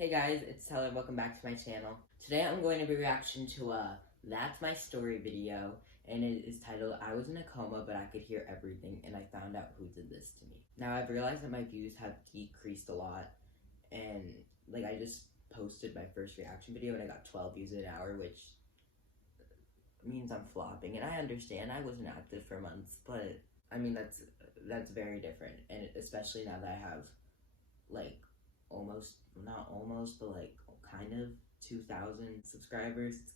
Hey guys, it's Tyler. Welcome back to my channel. Today I'm going to be reaction to a That's My Story video, and it is titled, I was in a coma but I could hear everything and I found out who did this to me. Now I've realized that my views have decreased a lot, and I just posted my first reaction video and I got 12 views an hour, which means I'm flopping, and I understand I wasn't active for months, but I mean that's very different, and especially now that I have not almost, but kind of 2,000 subscribers. It's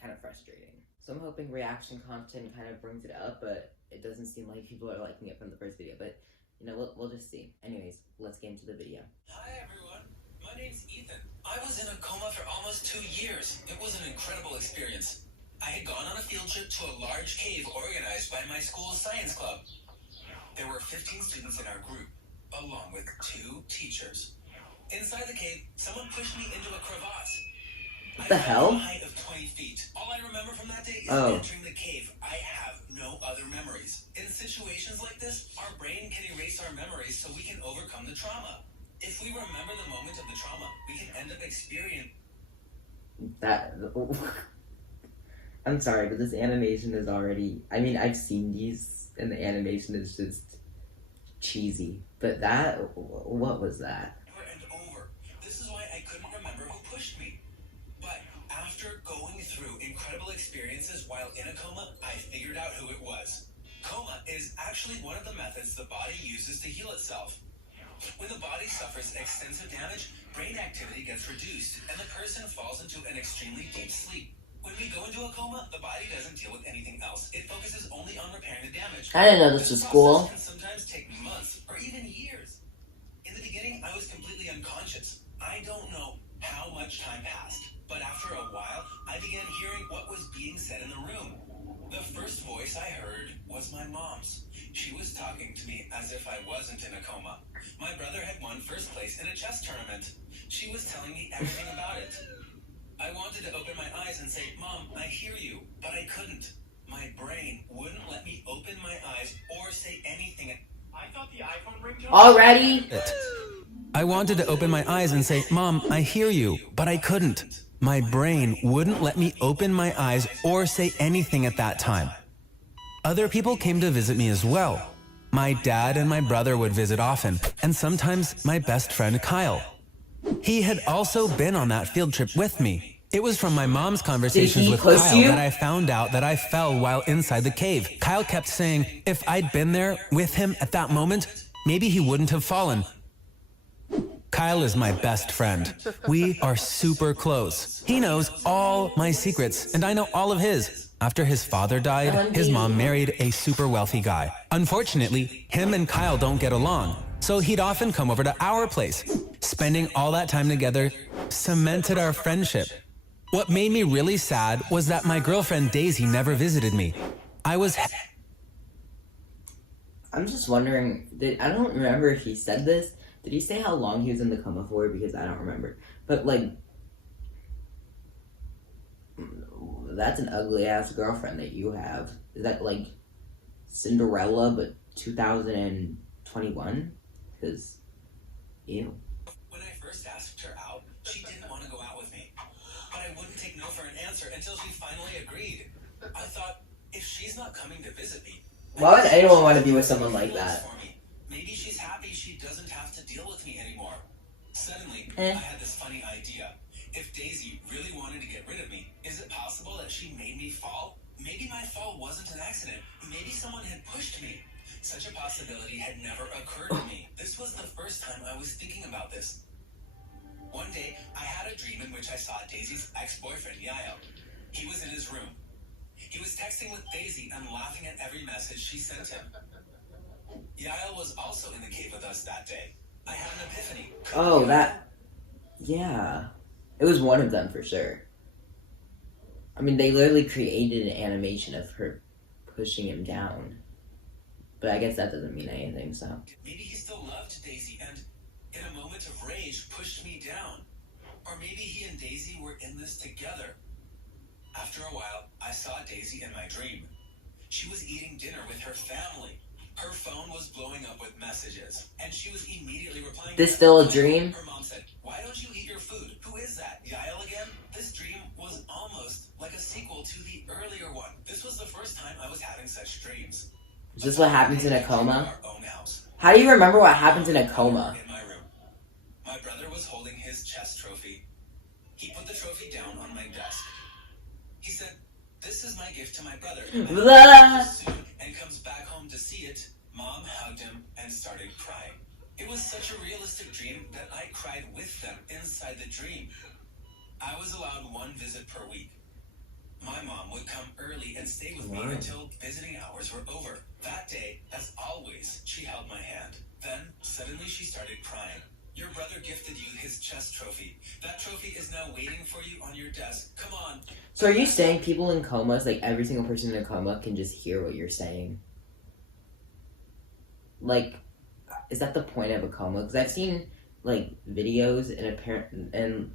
kind of frustrating. So I'm hoping reaction content kind of brings it up, but it doesn't seem like people are liking it from the first video, but you know, we'll just see. Anyways, let's get into the video. Hi everyone, my name's Ethan. I was in a coma for almost 2 years. It was an incredible experience. I had gone on a field trip to a large cave organized by my school's science club. There were 15 students in our group, along with 2 teachers. Inside the cave, someone pushed me into a crevasse. What the hell? I was at a height of 20 feet. All I remember from that day is entering the cave. I have no other memories. In situations like this, our brain can erase our memories so we can overcome the trauma. If we remember the moment of the trauma, we can end up experiencing that. I'm sorry, but this animation is already, I mean, I've seen these and the animation is just cheesy, but what was that? And over. This is why I couldn't remember who pushed me. But after going through incredible experiences while in a coma, I figured out who it was. Coma is actually one of the methods the body uses to heal itself. When the body suffers extensive damage, brain activity gets reduced, and the person falls into an extremely deep sleep. When we go into a coma, the body doesn't deal with anything else. It focuses only on repairing the damage. I didn't know this was cool. Can sometimes take months or even years. In the beginning, I was completely unconscious. I don't know how much time passed, but after a while, I began hearing what was being said in the room. The first voice I heard was my mom's. She was talking to me as if I wasn't in a coma. My brother had won first place in a chess tournament. She was telling me everything about it. I wanted to open my eyes and say, Mom, I hear you, but I couldn't. My brain wouldn't let me open my eyes or say anything. I thought the iPhone ringtone already. I wanted to open my eyes and say, Mom, I hear you, but I couldn't. My brain wouldn't let me open my eyes or say anything at that time. Other people came to visit me as well. My dad and my brother would visit often, and sometimes my best friend Kyle. He had also been on that field trip with me. It was from my mom's conversations with Kyle that I found out that I fell while inside the cave. Kyle kept saying if I'd been there with him at that moment, maybe he wouldn't have fallen. Kyle is my best friend. We are super close. He knows all my secrets, and I know all of his. After his father died, his mom married a super wealthy guy. Unfortunately, him and Kyle don't get along, so he'd often come over to our place. Spending all that time together cemented our friendship. What made me really sad was that my girlfriend Daisy never visited me. I'm just wondering, I don't remember if he said this. Did he say how long he was in the coma for? Because I don't remember. But that's an ugly ass girlfriend that you have. Is that Cinderella but 2021? Because, ew. When I first asked her out, she didn't want to go out with me. But I wouldn't take no for an answer until she finally agreed. I thought, if she's not coming to visit me, why would anyone want to be with someone like that? Maybe she's happy she doesn't have to deal with me anymore. Suddenly, I had this funny idea. If Daisy really wanted to get rid of me, is it possible that she made me fall? Maybe my fall wasn't an accident. Maybe someone had pushed me. Such a possibility had never occurred to me. This was the first time I was thinking about this. One day, I had a dream in which I saw Daisy's ex-boyfriend, Yael. He was in his room. He was texting with Daisy and laughing at every message she sent him. Yael was also in the cave with us that day. I had an epiphany. Oh, yeah. It was one of them for sure. I mean, they literally created an animation of her pushing him down. But I guess that doesn't mean anything, so. Maybe he still loved Daisy and, in a moment of rage, pushed me down. Or maybe he and Daisy were in this together. After a while, I saw Daisy in my dream. She was eating dinner with her family. Her phone was blowing up with messages, and she was immediately replying. This still a dream? Her mom said, Is this what happens in a coma? Our own house. How do you remember what happens in a coma? In my room. My brother was holding his chess trophy. He put the trophy down on my desk. He said, "This is my gift to my brother." Blah. And comes back home to see it. Mom hugged him and started crying. It was such a realistic dream that I cried with them inside the dream. I was allowed one visit per week. My mom would come early and stay with me until visiting hours were over. That day, as always, she held my hand. Then, suddenly she started crying. Your brother gifted you his chess trophy. That trophy is now waiting for you on your desk. Come on. So are you saying people in comas, like every single person in a coma, can just hear what you're saying? Like, is that the point of a coma? Because I've seen, like, videos and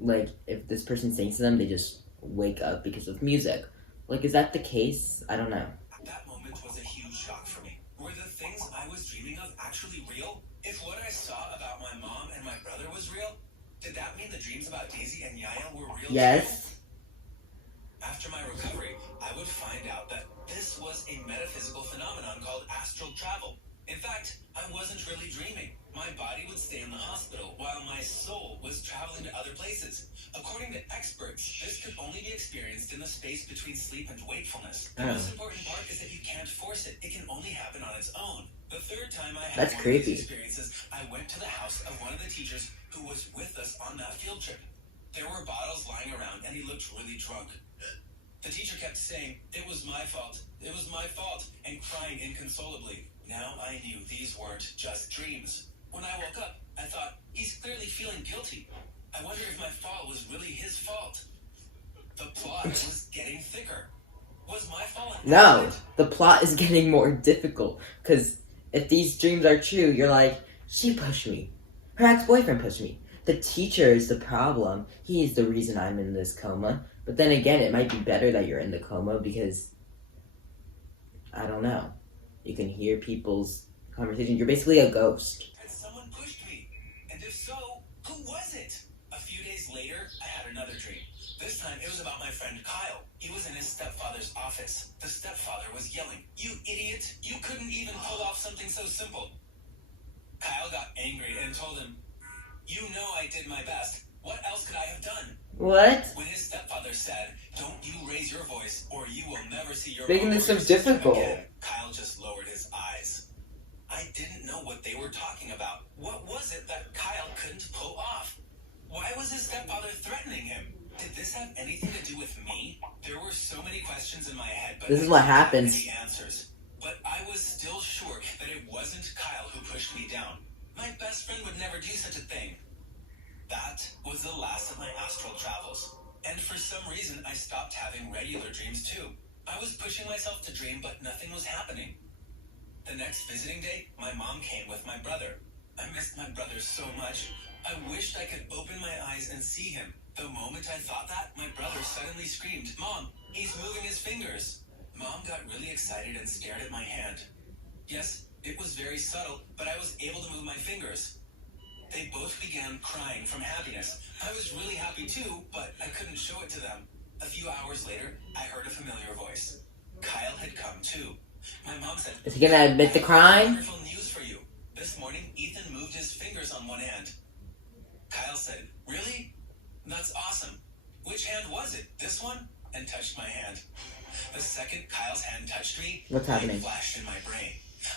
like, if this person sings to them, they just wake up because of music. Like, is that the case? I don't know. That moment was a huge shock for me. Were the things I was dreaming of actually real? If what I saw about my mom and my brother was real, did that mean the dreams about Daisy and Yaya were real? Yes. After my recovery, I would find out that this was a metaphysical phenomenon called astral travel. In fact, I wasn't really dreaming. My body would stay in the hospital while my soul was traveling to other places. According to experts, this could only be experienced in the space between sleep and wakefulness. The most important part is that you can't force it. It can only happen on its own. The third time I had one of these experiences, I went to the house of one of the teachers who was with us on that field trip. There were bottles lying around and he looked really drunk. The teacher kept saying, "It was my fault. It was my fault," and crying inconsolably. Now I knew these weren't just dreams. When I woke up, I thought, he's clearly feeling guilty. I wonder if my fall was really his fault. The plot was getting thicker. Was my fall an No, accident? the plot is getting more difficult. Because if these dreams are true, you're like, she pushed me. Her ex-boyfriend pushed me. The teacher is the problem. He is the reason I'm in this coma. But then again, it might be better that you're in the coma because, I don't know, you can hear people's conversations. You're basically a ghost. Had someone pushed me? And if so, who was it? A few days later, I had another dream. This time, it was about my friend Kyle. He was in his stepfather's office. The stepfather was yelling, "You idiot! You couldn't even pull off something so simple." Kyle got angry and told him, "You know I did my best. What else could I have done?" What? When his stepfather said, "Don't you raise your voice or you will never see your Making brother this so or sister difficult. again," Kyle just lowered his eyes. I didn't know what they were talking about. What was it that Kyle couldn't pull off? Why was his stepfather threatening him? Did this have anything to do with me? There were so many questions in my head, but This is I what didn't have happens. any answers. But I was still sure that it wasn't Kyle who pushed me down. My best friend would never do such a thing. That was the last of my astral travels. And for some reason, I stopped having regular dreams too. I was pushing myself to dream, but nothing was happening. The next visiting day, my mom came with my brother. I missed my brother so much. I wished I could open my eyes and see him. The moment I thought that, my brother suddenly screamed, "Mom, he's moving his fingers." Mom got really excited and stared at my hand. Yes, it was very subtle, but I was able to move my fingers. They both began crying from happiness. I was really happy too, but I couldn't show it to them. A few hours later, I heard a familiar voice. Kyle had come too. My mom said, Is he gonna admit the "I have crime? wonderful news for you. This morning, Ethan moved his fingers on one hand." Kyle said, "Really? That's awesome. Which hand was it? This one?" And touched my hand. The second Kyle's hand touched me, What's happening? light flashed in my brain.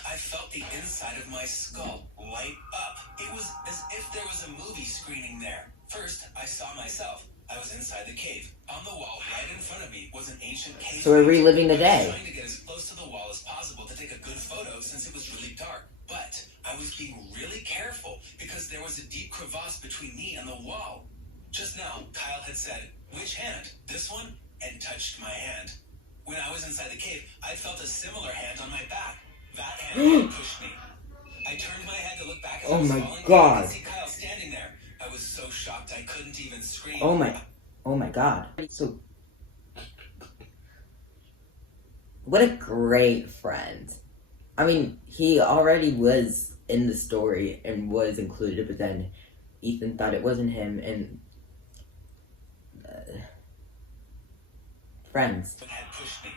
I felt the inside of my skull light up. It was as if there was a movie screening there. First, I saw myself. I was inside the cave. On the wall right in front of me was an ancient cave. So we're reliving the I was day. trying to get as close to the wall as possible to take a good photo since it was really dark. But I was being really careful because there was a deep crevasse between me and the wall. Just now, Kyle had said, "Which hand? This one?" and touched my hand. When I was inside the cave, I felt a similar hand on my back. That hand pushed me. I turned my head to look back as I Oh was my falling. God. I could see Kyle standing there. I was so shocked I couldn't even scream. Oh my god. So, what a great friend. I mean, he already was in the story and was included, but then Ethan thought it wasn't him, and friends. Had pushed me.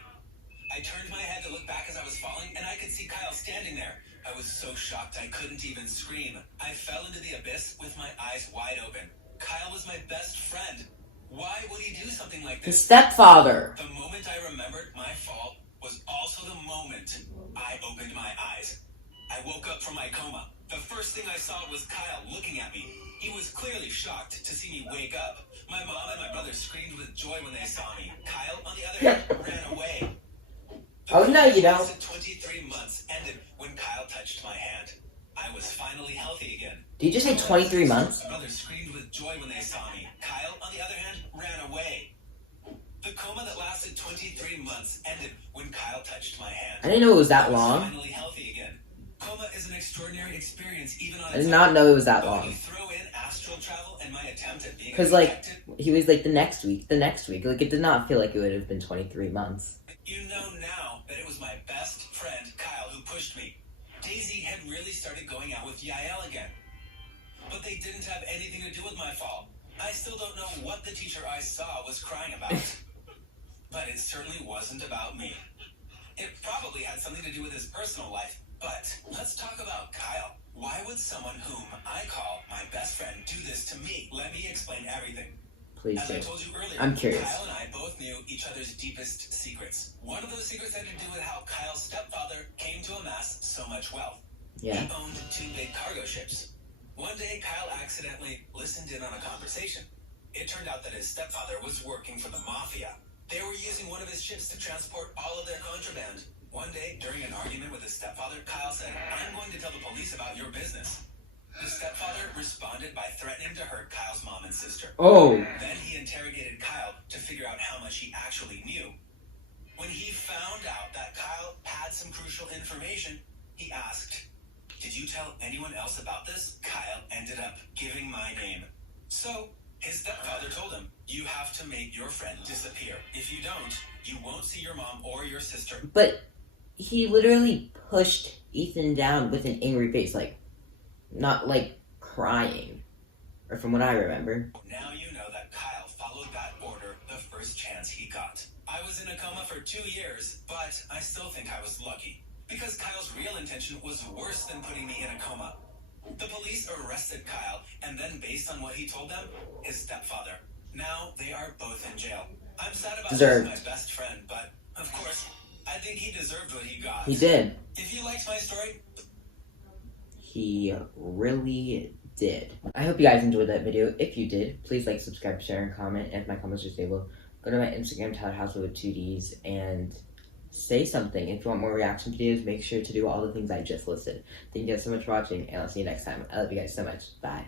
I turned my head to look back as I was falling, and I could see Kyle standing there. I was so shocked I couldn't even scream. I fell into the abyss with my eyes wide open. Kyle was my best friend. Why would he do something like His this? stepfather. The moment I remembered my fall was also the moment I opened my eyes. I woke up from my coma. The first thing I saw was Kyle looking at me. He was clearly shocked to see me wake up. My mom and my brother screamed with joy when they saw me. Kyle, on the other hand, ran away. Oh, no, you don't. 23 months ended when Kyle touched my hand. I was finally healthy again. Did you just say 23 months? My brother screamed with joy when they saw me. Kyle, on the other hand, ran away. The coma that lasted 23 months ended when Kyle touched my hand. I didn't know it was that I was long. finally healthy again. Coma is an extraordinary experience, even on I did not know it was that long. When you throw in astral travel and my attempt at being Because, like, he was like the next week. Like, it did not feel like it would have been 23 months. You know now that it was my best friend, Kyle, who pushed me. Daisy had really started going out with Yael again. But they didn't have anything to do with my fall. I still don't know what the teacher I saw was crying about. But it certainly wasn't about me. It probably had something to do with his personal life. But let's talk about Kyle. Why would someone whom I call my best friend do this to me? Let me explain everything. Please As do. I told you earlier, I'm curious. Kyle and I both knew each other's deepest secrets. One of those secrets had to do with how Kyle's stepfather came to amass so much wealth. Yeah. He owned 2 big cargo ships. One day, Kyle accidentally listened in on a conversation. It turned out that his stepfather was working for the mafia. They were using one of his ships to transport all of their contraband. One day, during an argument with his stepfather, Kyle said, "I'm going to tell the police about your business." The stepfather responded by threatening to hurt Kyle's mom and sister. Oh. Then he interrogated Kyle to figure out how much he actually knew. When he found out that Kyle had some crucial information, he asked, "Did you tell anyone else about this?" Kyle ended up giving my name. So, his stepfather told him, "You have to make your friend disappear. If you don't, you won't see your mom or your sister." But he literally pushed Ethan down with an angry face, like, not like crying, or from what I remember. Now you know that Kyle followed that order the first chance he got. I was in a coma for 2 years, but I still think I was lucky. Because Kyle's real intention was worse than putting me in a coma. The police arrested Kyle, and then based on what he told them, his stepfather. Now they are both in jail. I'm sad about losing my best friend, but of course, I think he deserved what he got. He did. If you liked my story, he really did. I hope you guys enjoyed that video. If you did, please like, subscribe, share, and comment. And if my comments are stable, go to my Instagram, House with 2 Ds, and say something. If you want more reaction videos, make sure to do all the things I just listed. Thank you guys so much for watching, and I'll see you next time. I love you guys so much. Bye.